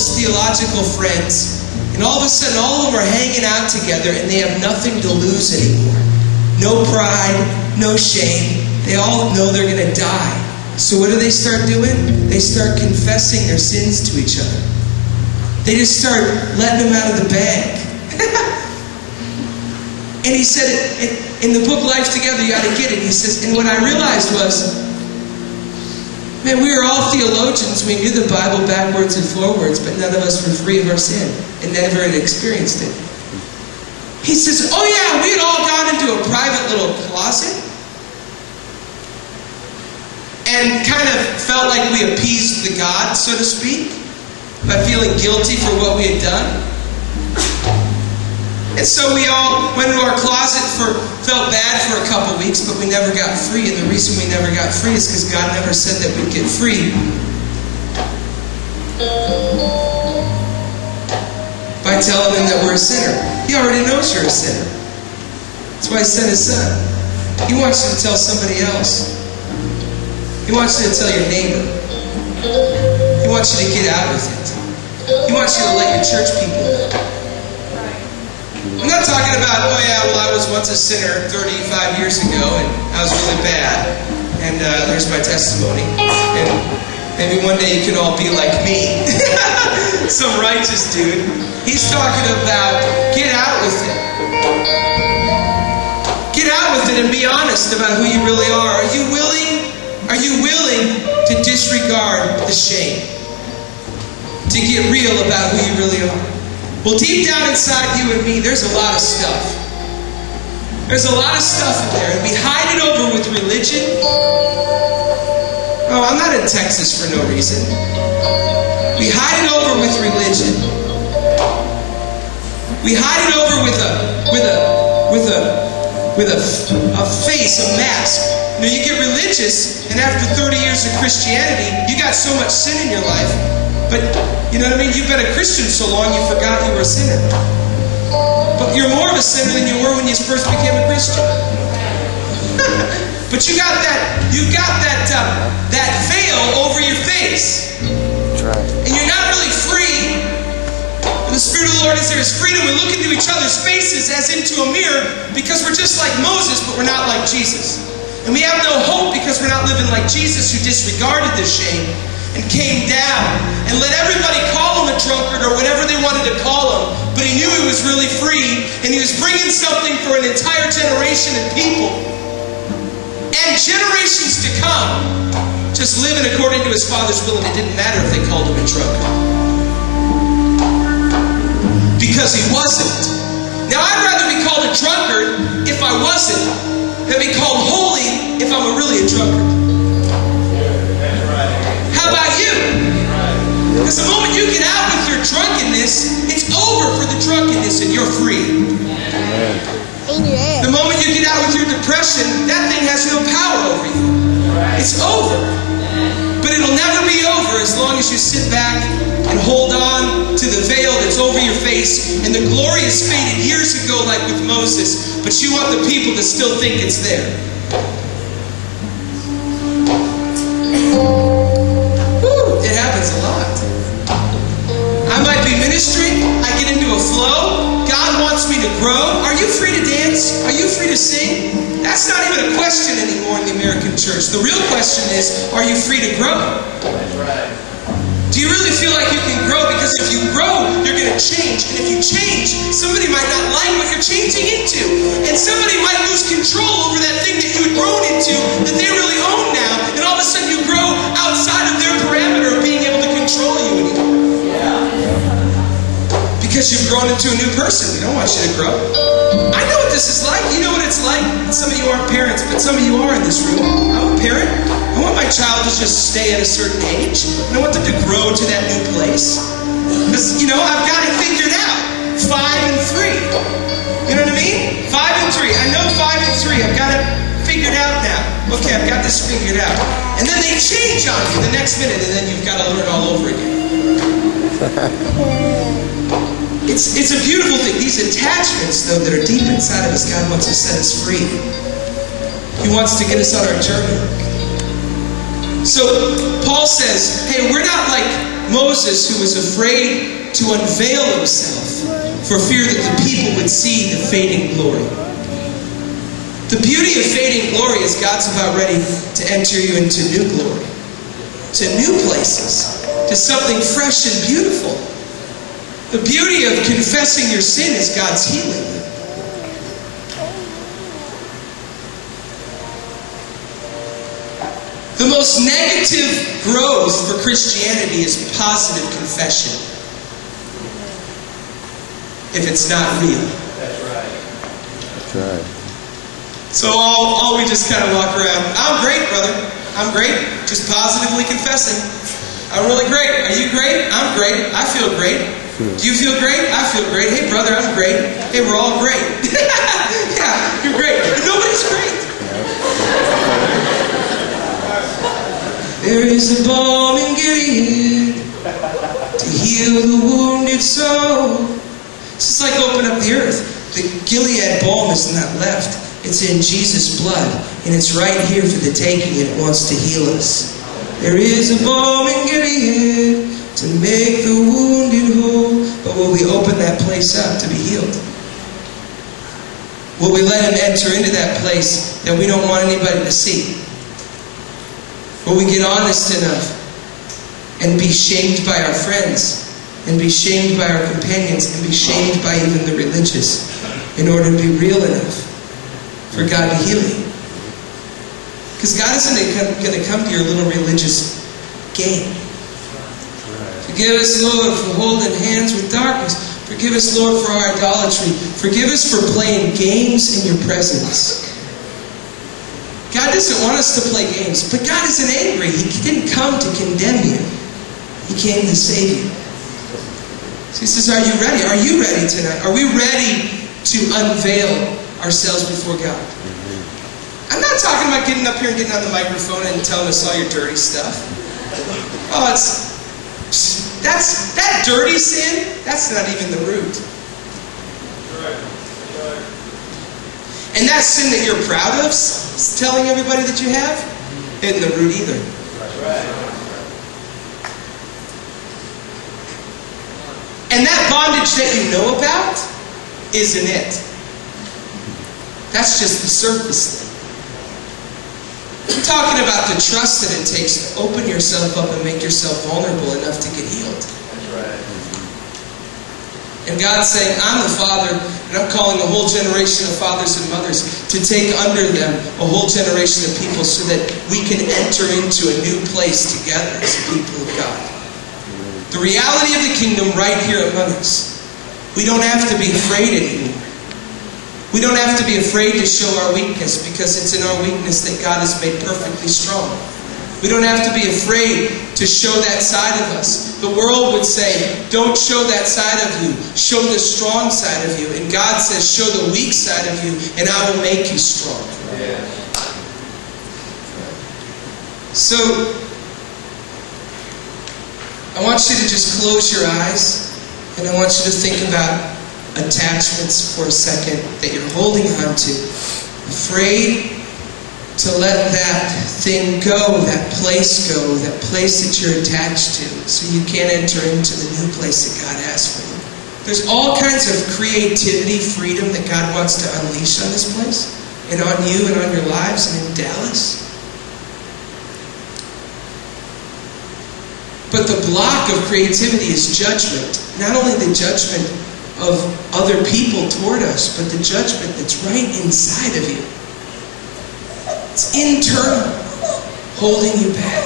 his theological friends, and all of a sudden all of them are hanging out together and they have nothing to lose anymore. No pride, no shame. They all know they're going to die. So what do they start doing? They start confessing their sins to each other. They just start letting them out of the bag. And he said, in the book Life Together, you got to get it. He says, and what I realized was, man, we were all theologians. We knew the Bible backwards and forwards, but none of us were free of our sin and never had experienced it. He says, oh yeah, we had all gone into a private little closet and kind of felt like we appeased the God, so to speak, by feeling guilty for what we had done. And so we all went into our closet, felt bad for a couple weeks, but we never got free. And the reason we never got free is because God never said that we'd get free by telling him that we're a sinner. He already knows you're a sinner. That's why he sent his son. He wants you to tell somebody else. He wants you to tell your neighbor. He wants you to get out with it. He wants you to let your church people know. I'm not talking about, oh yeah, well I was once a sinner 35 years ago and I was really bad. And there's my testimony. And maybe one day you can all be like me. Some righteous dude. He's talking about get out with it. Get out with it and be honest about who you really are. Are you willing to disregard the shame? To get real about who you really are? Well, deep down inside you and me, there's a lot of stuff. There's a lot of stuff in there, and we hide it over with religion. Oh, I'm not in Texas for no reason. We hide it over with religion. We hide it over with a face, a mask. You know, you get religious, and after 30 years of Christianity, you got so much sin in your life. But, you know what I mean? You've been a Christian so long you forgot you were a sinner. But you're more of a sinner than you were when you first became a Christian. But you got that veil over your face. That's right. And you're not really free. And the Spirit of the Lord is there is freedom. We look into each other's faces as into a mirror because we're just like Moses, but we're not like Jesus. And we have no hope because we're not living like Jesus, who disregarded the shame and came down and let everybody call him a drunkard or whatever they wanted to call him. But he knew he was really free, and he was bringing something for an entire generation of people and generations to come, just living according to his Father's will. And it didn't matter if they called him a drunkard, because he wasn't. Now I'd rather be called a drunkard if I wasn't than be called holy if I'm really a drunkard. How about you? Because the moment you get out with your drunkenness, it's over for the drunkenness and you're free. Amen. The moment you get out with your depression, that thing has no power over you. It's over. But it'll never be over as long as you sit back and hold on to the veil that's over your face, and the glory is faded years ago like with Moses, but you want the people to still think it's there. I might be ministering, I get into a flow, God wants me to grow. Are you free to dance? Are you free to sing? That's not even a question anymore in the American church. The real question is, are you free to grow? That's right. Do you really feel like you can grow? Because if you grow, you're going to change. And if you change, somebody might not like what you're changing into. And somebody might lose control over that thing that you had grown into that they really own now. And all of a sudden you grow outside of their parameter of being able to control you anymore. Because you've grown into a new person. We don't want you to grow. I know what this is like. You know what it's like. Some of you aren't parents, but some of you are in this room. I'm a parent. I want my child to just stay at a certain age. And I want them to grow to that new place. Because, you know, I've got it figured out. 5 and 3. You know what I mean? 5 and 3. I know 5 and 3. I've got it figured out now. Okay, I've got this figured out. And then they change on you the next minute, and then you've got to learn all over again. It's a beautiful thing. These attachments, though, that are deep inside of us, God wants to set us free. He wants to get us on our journey. So Paul says, hey, we're not like Moses, who was afraid to unveil himself for fear that the people would see the fading glory. The beauty of fading glory is God's about ready to enter you into new glory, to new places, to something fresh and beautiful. The beauty of confessing your sin is God's healing. The most negative growth for Christianity is positive confession. If it's not real. That's right. That's right. So all we just kind of walk around, I'm great, brother. I'm great. Just positively confessing. I'm really great. Are you great? I'm great. I feel great. Do you feel great? I feel great. Hey, brother, I'm great. Hey, we're all great. Yeah, you're great. But nobody's great. There is a balm in Gilead to heal the wounded soul. It's just like open up the earth. The Gilead balm is not left. It's in Jesus' blood, and it's right here for the taking, and it wants to heal us. There is a balm in Gilead to make the wounded whole. But will we open that place up to be healed? Will we let Him enter into that place that we don't want anybody to see? Will we get honest enough and be shamed by our friends, and be shamed by our companions, and be shamed by even the religious, in order to be real enough for God to heal you? Because God isn't going to come to your little religious game. Forgive us, Lord, for holding hands with darkness. Forgive us, Lord, for our idolatry. Forgive us for playing games in your presence. God doesn't want us to play games, but God isn't angry. He didn't come to condemn you. He came to save you. So He says, are you ready? Are you ready tonight? Are we ready to unveil ourselves before God? I'm not talking about getting up here and getting on the microphone and telling us all your dirty stuff. Oh, that dirty sin, that's not even the root. And that sin that you're proud of, telling everybody that you have, isn't the root either. And that bondage that you know about isn't it. That's just the surface thing. I'm talking about the trust that it takes to open yourself up and make yourself vulnerable enough to get healed. That's right. And God's saying, I'm the Father, and I'm calling a whole generation of fathers and mothers to take under them a whole generation of people so that we can enter into a new place together as a people of God. The reality of the kingdom right here among us. We don't have to be afraid anymore. We don't have to be afraid to show our weakness, because it's in our weakness that God is made perfectly strong. We don't have to be afraid to show that side of us. The world would say, don't show that side of you. Show the strong side of you. And God says, show the weak side of you, and I will make you strong. Yeah. So, I want you to just close your eyes, and I want you to think about attachments for a second that you're holding on to. Afraid to let that thing go, that place that you're attached to, so you can't enter into the new place that God has for you. There's all kinds of creativity, freedom that God wants to unleash on this place, and on you and on your lives and in Dallas. But the block of creativity is judgment. Not only the judgment of other people toward us, but the judgment that's right inside of you. It's internal, holding you back.